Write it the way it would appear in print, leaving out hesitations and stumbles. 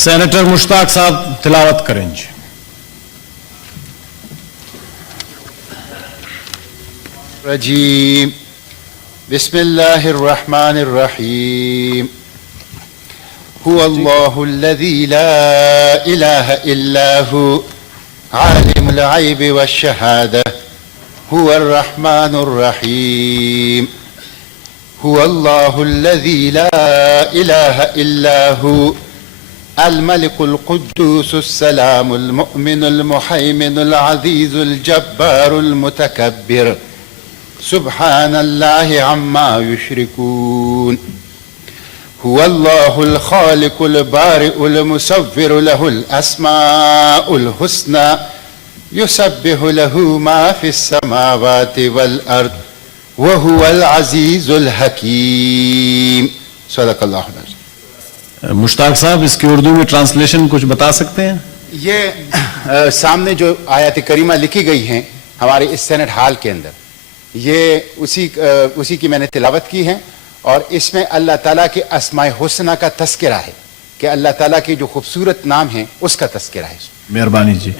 Senator Mushtaq साहब तिलावत करेंगे। रजीम बिस्मिल्लाहिर्रहमानिर्रहीम हुवल्लाहुल्लज़ी ला इलाहा इल्ला हु आलिमुल गैबि वश्शहादा हुवर्रहमानुर्रहीम हुवल्लाहुल्लज़ी ला इलाहा इल्ला हु अल-मलिकुल कुद्दूसुस सलामुल मुअमिनुल मुहैमिनुल अज़ीज़ुल जब्बारुल मुतकब्बिर सुब्हानल्लाहि अम्मा युश्रिकून हुवल्लाहुल खालिकुल बारिउल मुसव्विरु लहुल अस्माउल हुस्ना युसब्बिहु लहु मा फिस समावाति वल अर्द व हुवल अज़ीज़ुल हकीम। सदक़ल्लाहुल अज़ीम। मुश्ताक साहब, इसकी उर्दू में ट्रांसलेशन कुछ बता सकते हैं? ये सामने जो आयत करीमा लिखी गई हैं हमारे इस सेनेट हॉल के अंदर, ये उसी की मैंने तिलावत की है और इसमें अल्लाह ताला के अस्माए हुस्ना का तज़किरा है कि अल्लाह ताला के जो खूबसूरत नाम हैं उसका तज़किरा है। मेहरबानी जी।